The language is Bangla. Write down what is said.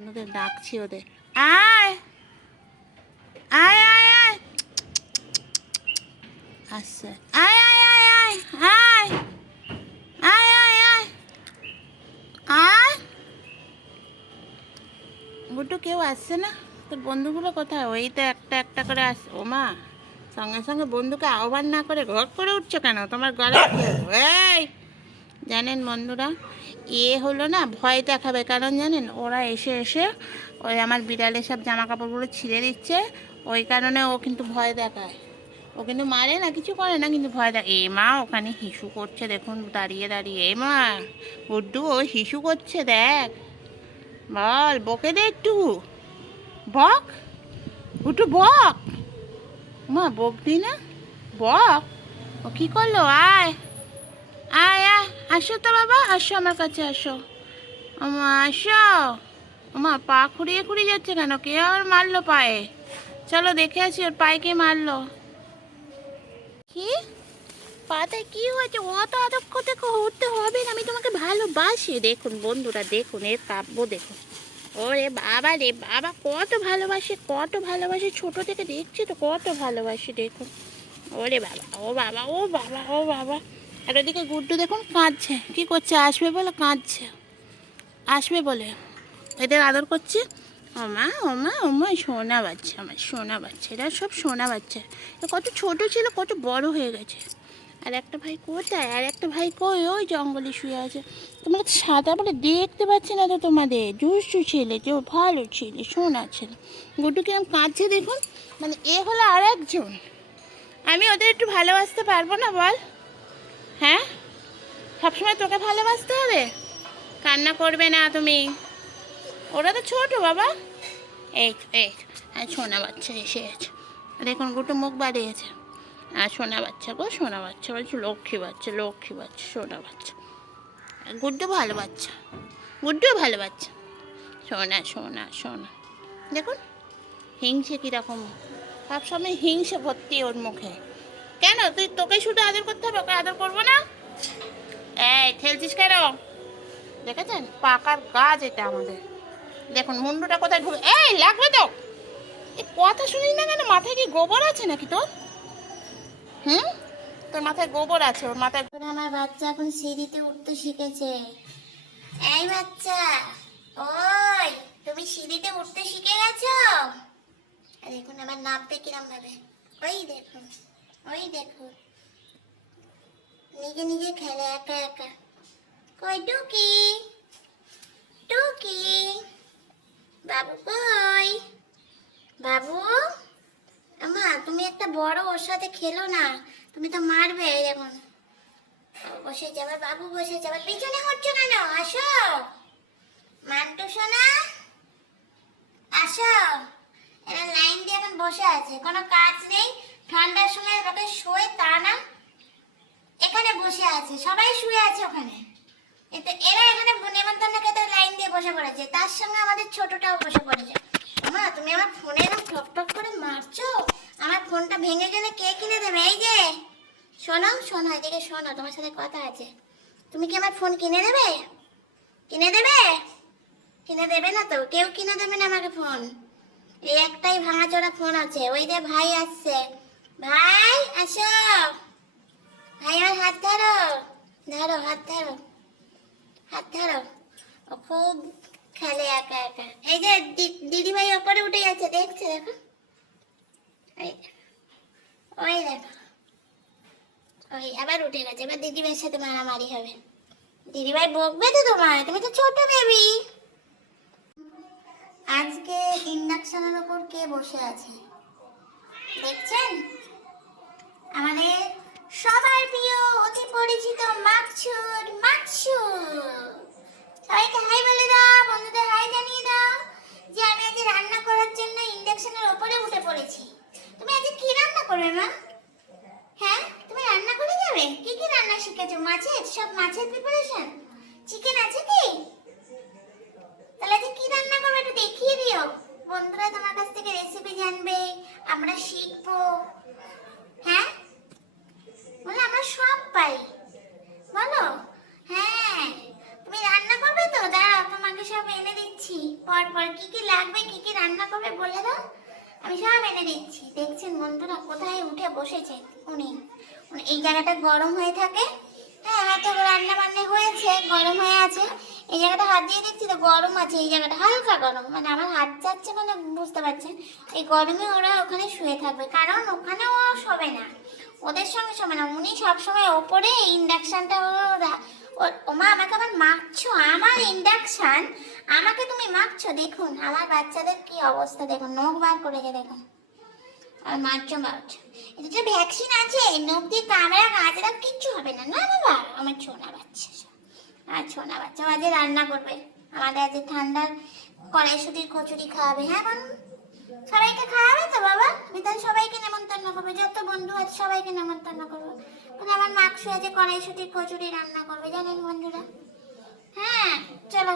বন্ধুদের ডাকছি ওদের। আয়! আয় আয় আয়! আসছে। আয় আয় আয় আয়! আয়! আয় আয় আয়! আয়! গুড্ডু, কেউ আসছে না? তোর বন্ধুগুলো কোথায়? ওই তো একটা একটা করে আসছে ও মা, সঙ্গে সঙ্গে বন্ধুকে আহ্বান না করে ঘর করে উঠছো কেন? তোমার গলা এই! জানেন বন্ধুরা? এ হলো না, ভয় দেখাবে। কারণ জানেন, ওরা এসে এসে ওই আমার বিড়ালের সব জামা কাপড়গুলো ছিঁড়ে দিচ্ছে ওই কারণে ও কিন্তু ভয় দেখায়। ও কিন্তু মারে না, কিছু করে না, কিন্তু ভয় দেয় এ মা, ওখানে হিসু করছে, দেখুন, দাঁড়িয়ে দাঁড়িয়ে। এ মা, গুড্ডু, ও হিসু করছে, দেখ। বল, বকে দে একটু। বক, গুড্ডু, বক। মা বক দি না? বক। ও কী করল? আয়। আয় আসো তো বাবা, আসো আমার কাছে, আসো। আমা আসো। আমা পা খুঁড়িয়ে খুঁড়িয়ে যাচ্ছে কেন? কে আর মারলো পায়ে? চলো দেখে আসি, ওর পায়ে কে মারলো। কি? পাতে কি হয়েছে? অত আদব করতে করতে হবে না। আমি তোমাকে ভালোবাসি। দেখুন বন্ধুরা, দেখুন, এর কাব্য দেখুন। ওরে বাবা রে বাবা, কত ভালোবাসে কত ভালোবাসে। ছোট থেকে দেখছি তো কত ভালোবাসি, দেখুন। ওরে বাবা, ও বাবা ও বাবা ও বাবা। আর ওদিকে গুড্ডু দেখুন কাঁদছে। কি করছে? আসবে বলে কাঁদছে। আসবে বলে। এদের আদর করছে। ও মা ও মা ও মা, সোনা বাচ্চা, আমার সোনা বাচ্চা। এরা সব সোনা বাচ্চা। কত ছোট ছিল, কত বড় হয়ে গেছে। আর একটা ভাই কোথায়? আর একটা ভাই কই? ওই জঙ্গলে শুয়ে আছে। তোমরা সাদা বলে দেখতে পাচ্ছি না তো তোমাদের। জুসু ছেলে, যে ভালো ছেলে, সোনা ছেলে। গুড্ডু কিরম কাঁদছে দেখুন। মানে এ হলো আর একজন আমি ওদের একটু ভালোবাসতে পারব না বল? হ্যাঁ? সবসময় তোকে ভালোবাসতে হবে? কান্না করবে না তুমি। ওরা তো ছোট বাবা। এই এই। আর সোনা বাচ্চা এসে গেছে। দেখুন গুটো মুখ বাড়িয়েছে। আর সোনা বাচ্চা গো, সোনা বাচ্চা বলছি, লক্ষ্মী বাচ্চা লক্ষ্মী বাচ্চা, সোনা বাচ্চা। গুড্ডু ভালো বাচ্চা। গুড্ডুও ভালো বাচ্চা। সোনা সোনা সোনা। দেখুন, হিংসে কীরকম। সবসময় হিংসে ভর্তি ওর মুখে। কেন? তুই তোকে শুধু আদর করতে হবে, ওকে আদর করব না? এই খেলছিস কেন? দেখেছেন? পাকার গাছ এটা আমাদের। দেখুন, মুন্ডুটা কোথায় ঢুকে এই, লাগবে তো! এই কথা শুনিস না কেন? মাথায় কি গোবর আছে নাকি তোর? হুম? তোর মাথায় গোবর আছে, ওর মাথায় আমার বাচ্চা এখন সিঁড়িতে উঠতে শিখেছে। এই বাচ্চা, ওই, তুমি সিঁড়িতে উঠতে শিখে গেছো? দেখুন, আমার নামবে কিরম ভাবে ওই দেখুন। ওই দেখুন নিজে নিজে খেলে একা একা। কই, টুকি? টুকি? বাবু কই? বাবু? আমা তুমি একটা বড় ওর সাথে খেলো না। তুমি তো মারবে এই দেখুন বসে যাবার বাবু বসে যাবার পিছনে হচ্ছে কেন? আসো। মান্টু সোনা? আসো। এরা লাইন দিয়ে এখন বসে আছে, কোনো কাজ নেই। ঠান্ডার সময় লোকে শোয় তা না এখানে বসে আছে, সবাই শুয়ে আছে ওখানে। এতে এরা এখানে নেমন্তন্ন খেতে লাইন দিয়ে বসে পড়েছে, তার সঙ্গে আমাদের ছোটটাও বসে পড়েছে। মা, তুমি আমার ফোনে এরকম টক টক করে মারছো? আমার ফোনটা ভেঙে গেলে কে কিনে দেবে? এই যে, শোনো শোনো, এদিকে শোনো, তোমার সাথে কথা আছে। তুমি কি আমার ফোন কিনে দেবে? কিনে দেবে? কিনে দেবে না তো, কেউ কিনে দেবে না আমাকে ফোন। এই একটাই ভাঙাচোরা ফোন আছে, ওই যে ভাই আসছে। ভাই, আসো। ভাই, আমার হাত ধরো। ধরো, হাত ধরো। হাত ধরো। ও খুব খেলে একা একা। এই যে দি- দিদিভাই ওপরে উঠে যাচ্ছে, দেখছে, দেখো? ওই দেখো। ওই, আবার উঠে গেছে। এবার দিদিভাইয়ের সাথে মারামারি হবে। দিদিভাই বকবে তো তোমায়? তুমি তো ছোট বেবি আজকে ইন্ডাকশনের ওপর কে বসে আছে? দেখছেন? আমাদের সবার প্রিয়, অতি পরিচিত মাকসুদ মাকসুদ সবাইকে হাই বলে দাও, বন্ধুদের হাই জানিয়ে দাও যে আমি আজ রান্না করার জন্য ইন্ডাকশনের ওপরে উঠে পড়েছি। তুমি আজ কি রান্না করবে, মা? হ্যাঁ? তুমি রান্না করে যাবে? কি কি রান্না শিখেছো? মাছের? সব মাছের প্রিপারেশন চিকেন আছে কি? তাহলে আজ কি রান্না করবে একটু দেখিয়ে দিও। বন্ধুরা তোমার কাছ থেকে রেসিপি জানবে, আমরা শিখব। হ্যাঁ বলে আমরা সব পাই বলো হ্যাঁ তুমি রান্না করবে তো দাঁড়াও তোমাকে সব এনে দিচ্ছি পর পর কি কি লাগবে কি কি রান্না করবে বলে দাও? আমি সব এনে দিচ্ছি দেখছেন বন্ধুরা, কোথায় উঠে বসেছে উনি? এই জায়গাটা গরম হয়ে থাকে। হ্যাঁ হয়তো রান্না বান্না হয়েছে, গরম হয়ে আছে। এই জায়গাটা হাত দিয়ে দেখছি তো গরম আছে, এই জায়গাটা হালকা গরম। মানে আমার হাত যাচ্ছে মানে বুঝতে পারছেন। এই গরমে ওরা ওখানে শুয়ে থাকবে, কারণ ওখানে ও শোবে না। ওদের সঙ্গে শোবে না, উনি সবসময় ওপরে ইন্ডাকশনটা ওরা ওমা আমাকে আবার মাখছো আমার ইন্ডাকশান আমাকে তুমি মাখছো দেখুন, আমার বাচ্চাদের কি অবস্থা, দেখুন, নখ বার করেছে, দেখুন। আর মারছো মারছো। এটা যে ভ্যাকসিন আছে, নখ দিয়ে কামড়া কাঁচড়া কিচ্ছু হবে না। না বাবা, আমার ছোনা বাচ্চা। আর ছোনা বাচ্চা বাজে রান্না করবে। আমাদের আজকে ঠান্ডার কড়াইশুটির কচুরি খাওয়াবে হ্যাঁ বোন? সবাইকে খাওয়াবে তো বাবা? তাহলে সবাইকে নেমন্তন্ন করবে, যত বন্ধু আছে সবাইকে নেমন্তন্ন করব। তাহলে আমার মাকসু আছে, কড়াইশুটির কচুরি রান্না করবে, জানেন বন্ধুরা? হ্যাঁ চলো।